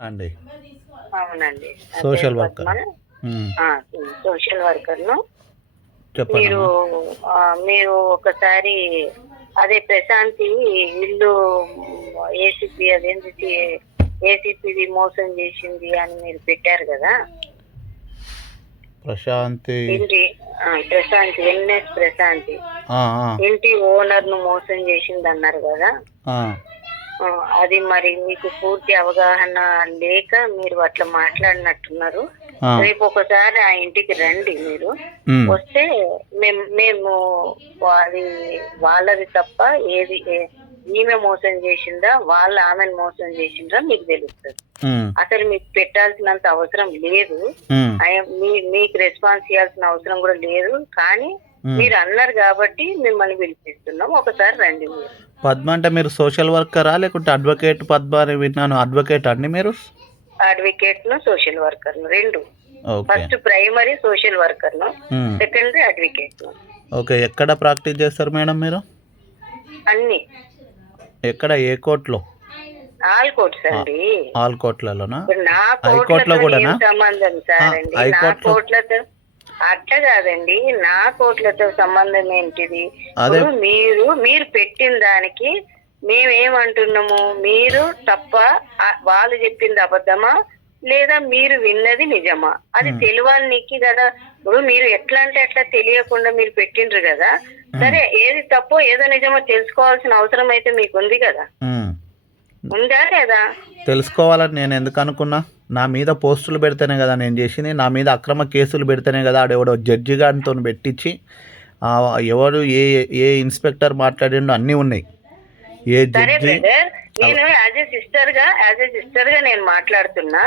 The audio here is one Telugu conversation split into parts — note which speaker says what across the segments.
Speaker 1: అండి.
Speaker 2: అవునండి.
Speaker 1: Social worker.
Speaker 2: సోషల్ వర్కర్ను. మీరు మీరు ఒకసారి అదే ప్రశాంతి ఇల్లు ఏసీపీ అదేంటి ఏసీపీది మోసం చేసింది అని మీరు పెట్టారు కదా?
Speaker 1: ప్రశాంతి.
Speaker 2: ప్రశాంతి ఎన్ఎస్ ప్రశాంతి. ఇంటి ఓనర్ను మోసం చేసింది అన్నారు కదా అది మరి మీకు పూర్తి అవగాహన లేక మీరు అట్లా మాట్లాడినట్టున్నారు. రేపు ఒకసారి ఆ ఇంటికి రండి మీరు. వస్తే మేము మేము అది వాళ్ళది తప్ప ఏది ఈమె మోసం చేసిందా వాళ్ళ ఆమెను మోసం చేసిందా మీకు తెలుస్తుంది. అసలు మీకు పెట్టాల్సినంత అవసరం లేదు. మీకు రెస్పాన్స్ చేయాల్సిన అవసరం కూడా లేదు. కానీ. మీరు అన్నారు కాబట్టి మిమ్మల్ని పిలిపిస్తున్నాం. ఒకసారి రండి మీరు.
Speaker 1: పద్మ అంటే మీరు సోషల్ వర్కరా లేకుంటే అడ్వకేట్ పద్మ అని విన్నాను. అడ్వకేట్ అండి మీరు?
Speaker 2: అడ్వకేట్ను సోషల్ వర్కర్ను రెండు. ఫస్ట్ ప్రైమరీ సోషల్
Speaker 1: వర్కర్ను
Speaker 2: సెకండరీ అడ్వకేట్ను.
Speaker 1: ఓకే ఎక్కడ ప్రాక్టీస్ చేస్తారు మేడం మీరు?
Speaker 2: అన్ని.
Speaker 1: ఎక్కడ? ఏ కోర్టులో?
Speaker 2: ఆల్ కోర్ట్స్ అండి.
Speaker 1: ఆల్ కోర్టులలోనా
Speaker 2: నా కోర్టులతో? ఏం సంబంధం సార్
Speaker 1: ఆ,
Speaker 2: అండి నా
Speaker 1: హైకోర్టులో-
Speaker 2: కోర్టులతో అట్లా కాదండి. నా కోర్టులతో సంబంధం ఏంటిది? మీరు మీరు పెట్టిన దానికి మేమేమంటున్నాము? మీరు తప్ప వాళ్ళు చెప్పింది అబద్ధమా? లేదా మీరు విన్నది నిజమా? అది తెలియాలి నీకు కదా. ఇప్పుడు మీరు ఎట్లా అంటే అట్లా తెలియకుండా మీరు పెట్టిండ్రు కదా. సరే ఏది తప్పో ఏదో నిజమో తెలుసుకోవాల్సిన అవసరం అయితే మీకు ఉంది కదా. ఉందా లేదా?
Speaker 1: తెలుసుకోవాలని నేను ఎందుకు అనుకున్నా? నా మీద పోస్టులు పెడితేనే కదా నేను చేసింది నా మీద అక్రమ కేసులు పెడితేనే కదా ఆడెవడో జడ్జి గారితో పెట్టించి ఎవరు ఏ ఏ ఇన్స్పెక్టర్ మాట్లాడిండో అన్నీ ఉన్నాయి ఏ జడ్జి
Speaker 2: నేను యాజ్ ఏ సిస్టర్గా యాజ్ ఏ సిస్టర్గా నేను మాట్లాడుతున్నా.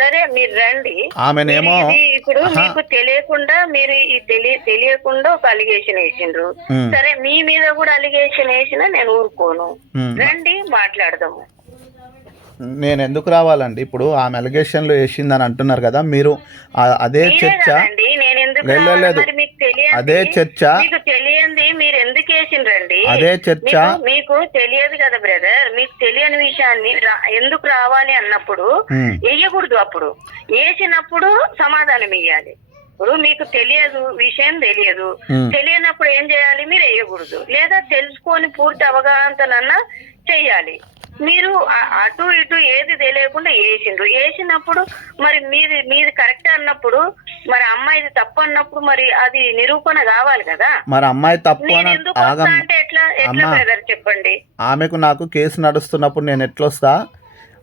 Speaker 2: సరే మీరు రండి
Speaker 1: ఆమెనేమో
Speaker 2: ఇప్పుడు. మీకు తెలియకుండా మీరు తెలియ తెలియకుండా ఒక అలిగేషన్ వేసిండ్రు. సరే మీ మీద కూడా అలిగేషన్ వేసినా నేను ఊరుకోను. రండి మాట్లాడదాము
Speaker 1: నేను ఎందుకు రావాలండి? ఇప్పుడు ఆమె అలిగేషన్లు వేసిందని అంటున్నారు కదా మీరు అదే చర్చ
Speaker 2: కదండి నేను ఎందుకు
Speaker 1: లేదు, అదే చర్చ
Speaker 2: మీరు ఎందుకు వేసిండ్రండి?
Speaker 1: అదే చర్చ
Speaker 2: మీకు- తెలియదు కదా బ్రదర్. మీకు తెలియని విషయాన్ని ఎందుకు రావాలి అన్నప్పుడు. వేయకూడదు అప్పుడు. వేసినప్పుడు సమాధానం ఇవ్వాలి ఇప్పుడు మీకు తెలియదు విషయం తెలియదు. తెలియనప్పుడు ఏం చేయాలి? మీరు వేయకూడదు. లేదా తెలుసుకొని పూర్తి అవగాహనతోనన్నా చెయ్యాలి మీరు అటు ఇటు ఏది తెలియకుండా వేసిండ్రు వేసినప్పుడు మరి మీది మీది కరెక్ట్ అన్నప్పుడు మరి అమ్మాయిది తప్పు అన్నప్పుడు మరి అది నిరూపణ కావాలి కదా.
Speaker 1: మరి అమ్మాయి తప్పు
Speaker 2: అంటే ఎట్లా ఎట్లా చెప్పండి?
Speaker 1: ఆమెకు నాకు కేసు నడుస్తున్నప్పుడు నేను ఎట్లొస్తా?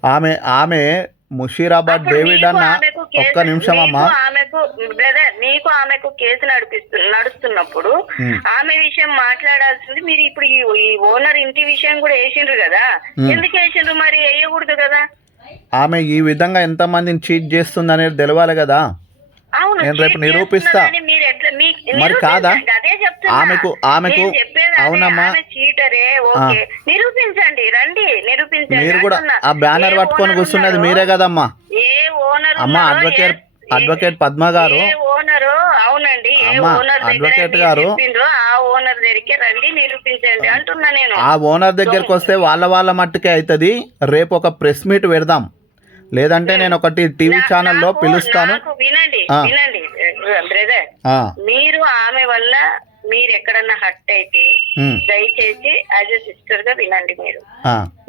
Speaker 1: ఆమె ఆమె ముషీరాబాద్ డేవిడ్ అన్న ఒక్క నిమిషం అమ్మా
Speaker 2: ఆమెకు బ్రదర్ నీకు ఆమెకు కేసు నడిపిస్తు నడుస్తున్నప్పుడు. ఆమె విషయం మాట్లాడాల్సింది మీరు ఇప్పుడు ఈ ఓనర్ ఇంటి విషయం కూడా వేసిండ్రు కదా. ఎందుకు వేసిండ్రు మరి వేయకూడదు కదా
Speaker 1: ఆమె ఈ విధంగా ఎంతమందిని చీట్ చేస్తుంది అనేది తెలవాలి కదా నేను రేపు నిరూపిస్తా.
Speaker 2: మీరు.
Speaker 1: కాదా? ఆమెకు- ఆమెకు- అవునమ్మా.
Speaker 2: ఆమె చీటరే ఓకే నిరూపించండి రండి నిరూపించండి
Speaker 1: మీరు కూడా. ఆ బ్యానర్ పట్టుకొని కూర్చున్నది మీరే కదమ్మా అమ్మ అడ్వకేట్ అడ్వకేట్ పద్మ గారు.
Speaker 2: ఓనరు? అవునండి
Speaker 1: అడ్వకేట్ గారు-
Speaker 2: ఆ ఓనర్ దగ్గరికి రండి నిరూపించండి అంటున్నా నేను.
Speaker 1: ఆ ఓనర్ దగ్గరికి వస్తే వాళ్ళ వాళ్ళ మట్టుకే అవుతుంది రేపు ఒక ప్రెస్ మీట్ పెడదాం. లేదంటే నేను ఒకటి టీవీ ఛానల్లో పిలుస్తాను.
Speaker 2: వినండి. వినండి బ్రదర్.
Speaker 1: ఆ,
Speaker 2: మీరు ఆమె వల్ల మీరు ఎక్కడన్నా హట్ అయితే దయచేసి యాజ్ ఎ సిస్టర్గా వినండి మీరు.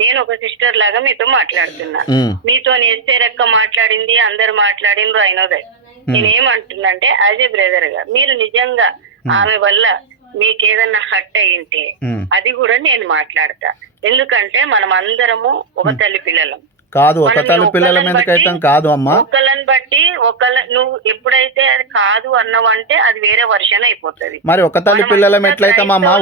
Speaker 2: నేను ఒక సిస్టర్ లాగా మీతో మాట్లాడుతున్నా. మీతో నేస్తే రెక్క మాట్లాడింది అందరు మాట్లాడిండ్రు అయినదే నేనేమంటున్నంటే యాజ్ ఏ బ్రదర్గా మీరు నిజంగా ఆమె వల్ల మీకు ఏదన్నా హట్ అయింటే. అది కూడా నేను మాట్లాడతా. ఎందుకంటే మనం అందరము ఒక తల్లి పిల్లలం.
Speaker 1: కాదు ఒక తల్లి పిల్లల
Speaker 2: ఒకళ్ళని
Speaker 1: మీదకి అయితే
Speaker 2: బట్టి-
Speaker 1: కాదు అమ్మా
Speaker 2: ఒకళ్ళని బట్టి ఒకళ్ళ నువ్వు ఎప్పుడైతే అది కాదు అన్నావు అంటే అది వేరే వర్షన్ అయిపోతుంది.
Speaker 1: మరి ఒక తల్లి పిల్లలం ఎట్లయితామమ్మా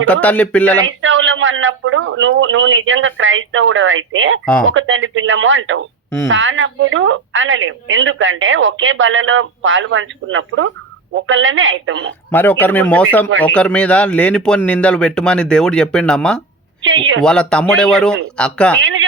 Speaker 1: ఒక తల్లి పిల్లలం
Speaker 2: క్రైస్తవులం అన్నప్పుడు నువ్వు నువ్వు నిజంగా క్రైస్తవుడు అయితే. ఒక తల్లి పిల్లము అంటావు. కానప్పుడు అనలేవు ఎందుకంటే ఒకే బలలో పాలు పంచుకున్నప్పుడు ఒకళ్ళమే అవుతాము
Speaker 1: మరి ఒకరిని మోసం. ఒకరి మీద లేనిపోని నిందలు పెట్టమని దేవుడు చెప్పిండమ్మా? వాళ్ళ తమ్ముడు ఎవరు అక్క.
Speaker 2: నేను